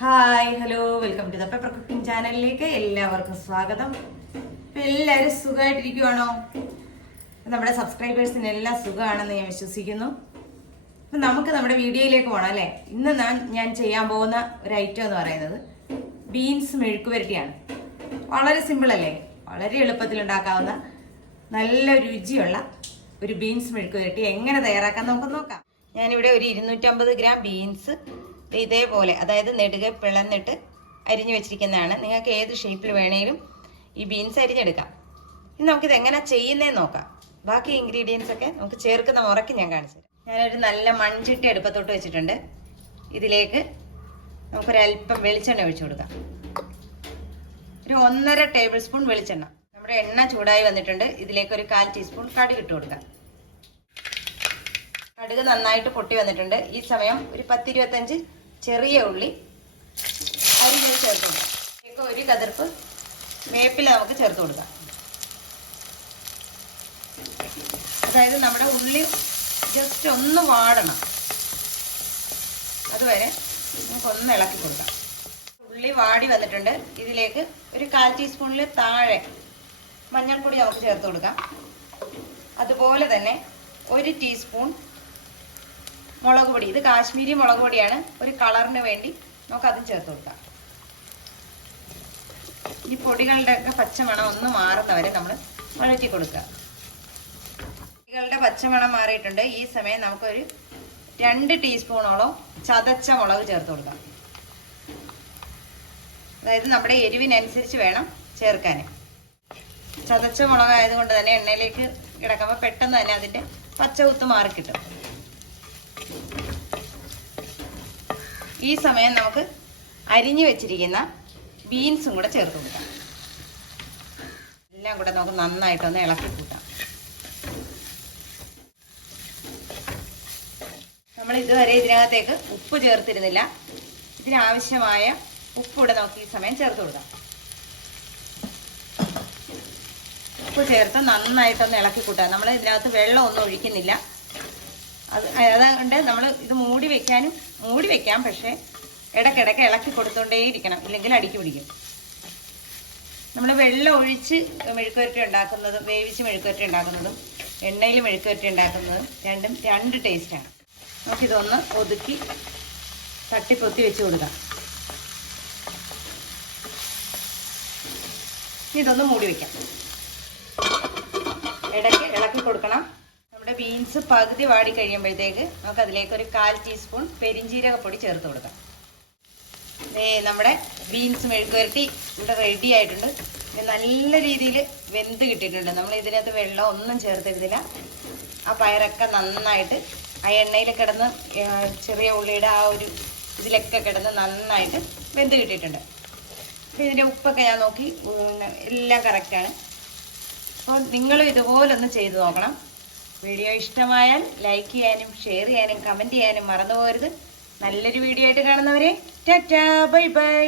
Hi hello welcome to the pepper cooking ചാനലിലേക്ക് എല്ലാവർക്കും സ്വാഗതം. എല്ലാവരും സുഖമായിട്ടിരിക്കുവാണോ? നമ്മുടെ സബ്സ്ക്രൈബേഴ്സിന് എല്ലാം സുഖമാണെന്ന് ഞാൻ വിശ്വസിക്കുന്നു. അപ്പം നമുക്ക് നമ്മുടെ വീഡിയോയിലേക്ക് പോകണം അല്ലേ. ഇന്ന് ഞാൻ ചെയ്യാൻ പോകുന്ന ഒരു ഐറ്റം എന്ന് പറയുന്നത് ബീൻസ് മെഴുക്കുവരട്ടിയാണ്. വളരെ സിമ്പിൾ അല്ലേ, വളരെ എളുപ്പത്തിൽ ഉണ്ടാക്കാവുന്ന നല്ല രുചിയുള്ള ഒരു ബീൻസ് മെഴുക്കുവരട്ടി എങ്ങനെ തയ്യാറാക്കാൻ നമുക്ക് നോക്കാം. ഞാനിവിടെ ഒരു 250 ഗ്രാം ബീൻസ് ഇതേപോലെ, അതായത് നെടുകെ പിളന്നിട്ട് അരിഞ്ഞു വെച്ചിരിക്കുന്നതാണ്. നിങ്ങൾക്ക് ഏത് ഷേപ്പിൽ വേണേലും ഈ ബീൻസ് അരിഞ്ഞെടുക്കാം. ഇനി നമുക്കിത് എങ്ങനെ ചെയ്യുന്നതെന്ന് നോക്കാം. ബാക്കി ഇൻഗ്രീഡിയൻസ് ഒക്കെ നമുക്ക് ചേർക്കുന്ന മുറയ്ക്ക് ഞാൻ കാണിച്ചു തരാം. ഞാനൊരു നല്ല മൺചട്ടി അടുപ്പത്തോട്ട് വെച്ചിട്ടുണ്ട്. ഇതിലേക്ക് നമുക്കൊരല്പം വെളിച്ചെണ്ണ ഒഴിച്ചു കൊടുക്കാം. ഒരു 1.5 ടേബിൾ സ്പൂൺ വെളിച്ചെണ്ണ. നമ്മുടെ എണ്ണ ചൂടായി വന്നിട്ടുണ്ട്. ഇതിലേക്ക് ഒരു 1/4 ടീസ്പൂൺ കടുക് ഇട്ട് കൊടുക്കാം. കടുക് നന്നായിട്ട് പൊട്ടി വന്നിട്ടുണ്ട്. ഈ സമയം ഒരു 10-25 ചെറിയ ഉള്ളി അരിഞ്ഞത് ചേർത്ത് കൊടുക്കാം. ഇതിലേക്ക് ഒരു കതിർപ്പ് വേപ്പില നമുക്ക് ചേർത്ത് കൊടുക്കാം. അതായത് നമ്മുടെ ഉള്ളി ജസ്റ്റ് ഒന്ന് വാടണം, അതുവരെ നമുക്കൊന്ന് ഇളക്കി കൊടുക്കാം. ഉള്ളി വാടി വന്നിട്ടുണ്ട്. ഇതിലേക്ക് ഒരു 1/4 ടീസ്പൂണിൽ താഴെ മഞ്ഞൾപ്പൊടി നമുക്ക് ചേർത്ത് കൊടുക്കാം. അതുപോലെ തന്നെ 1 ടീസ്പൂൺ മുളക് പൊടി. ഇത് കാശ്മീരി മുളക് പൊടിയാണ്, ഒരു കളറിന് വേണ്ടി നമുക്കതും ചേർത്ത് കൊടുക്കാം. ഈ പൊടികളുടെ ഒക്കെ പച്ചമണം ഒന്ന് മാറുന്നവരെ നമ്മൾ വഴറ്റി കൊടുക്കുക. പൊടികളുടെ പച്ചമണം മാറിയിട്ടുണ്ട്. ഈ സമയം നമുക്കൊരു 2 ടീസ്പൂണോളം ചതച്ച മുളക് ചേർത്ത് കൊടുക്കാം. അതായത് നമ്മുടെ എരിവിനനുസരിച്ച് വേണം ചേർക്കാൻ. ചതച്ച മുളകായതുകൊണ്ട് തന്നെ എണ്ണയിലേക്ക് കിടക്കുമ്പോൾ പെട്ടെന്ന് തന്നെ അതിൻ്റെ പച്ചകുത്ത് മാറിക്കിട്ടും. ഈ സമയം നമുക്ക് അരിഞ്ഞു വെച്ചിരിക്കുന്ന ബീൻസും കൂടെ ചേർത്ത് കൊടുക്കാം. എല്ലാം കൂടെ നമുക്ക് നന്നായിട്ടൊന്ന് ഇളക്കി കൂട്ടാം. നമ്മൾ ഇതുവരെ ഇതിനകത്തേക്ക് ഉപ്പ് ചേർത്തിരുന്നില്ല. ഇതിനാവശ്യമായ ഉപ്പ് കൂടെ നമുക്ക് ഈ സമയം ചേർത്ത് കൊടുക്കാം. ഉപ്പ് ചേർത്ത് നന്നായിട്ടൊന്ന് ഇളക്കി കൂട്ടാം. നമ്മൾ ഇതിനകത്ത് വെള്ളം ഒന്നും ഒഴിക്കുന്നില്ല. അതുകൊണ്ട് നമ്മൾ ഇത് മൂടി വെക്കാം, പക്ഷേ ഇടയ്ക്കിടയ്ക്ക് ഇളക്കി കൊടുത്തുകൊണ്ടേയിരിക്കണം, ഇല്ലെങ്കിൽ അടിക്ക് പിടിക്കും. നമ്മൾ വെള്ളം ഒഴിച്ച് മെഴുക്കുവരട്ടി ഉണ്ടാക്കുന്നതും വേവിച്ച് മെഴുക്കുവരട്ടി ഉണ്ടാക്കുന്നതും എണ്ണയിൽ മെഴുക്കുവരട്ടി ഉണ്ടാക്കുന്നതും രണ്ടും 2 ടേസ്റ്റാണ്. നമുക്കിതൊന്ന് ഒതുക്കി തട്ടിപ്പൊത്തി വെച്ച് കൊടുക്കാം. ഇതൊന്ന് മൂടി വയ്ക്കാം. ഇടയ്ക്ക് ഇളക്കി കൊടുക്കണം. നമ്മുടെ ബീൻസ് പകുതി വാടി കഴിയുമ്പോഴത്തേക്ക് നമുക്ക് അതിലേക്ക് ഒരു 1/4 ടീസ്പൂൺ പെരിഞ്ജീരകപ്പൊടി ചേർത്ത് കൊടുക്കാം. നമ്മുടെ ബീൻസ് മെഴുക്കുവരട്ടി ഇവിടെ റെഡി ആയിട്ടുണ്ട്. നല്ല രീതിയിൽ വെന്ത് കിട്ടിയിട്ടുണ്ട്. നമ്മൾ ഇതിനകത്ത് വെള്ളം ഒന്നും ചേർത്തിരുന്നില്ല. ആ പയറൊക്കെ നന്നായിട്ട് ആ എണ്ണയിൽ കിടന്ന് ചെറിയ ഉള്ളിയുടെ ആ ഒരു ഇതിലൊക്കെ കിടന്ന് നന്നായിട്ട് വെന്ത് കിട്ടിയിട്ടുണ്ട്. അപ്പോൾ ഇതിൻ്റെ ഉപ്പൊക്കെ ഞാൻ നോക്കി, എല്ലാം കറക്റ്റാണ്. അപ്പോൾ നിങ്ങളും ഇതുപോലൊന്ന് ചെയ്ത് നോക്കണം. വീഡിയോ ഇഷ്ടമായാൽ ലൈക്ക് ചെയ്യാനും ഷെയർ ചെയ്യാനും കമൻറ്റ് ചെയ്യാനും മറന്നു പോകരുത്. നല്ലൊരു വീഡിയോ ആയിട്ട് കാണുന്നവരെ ടാറ്റാ ബൈ ബൈ.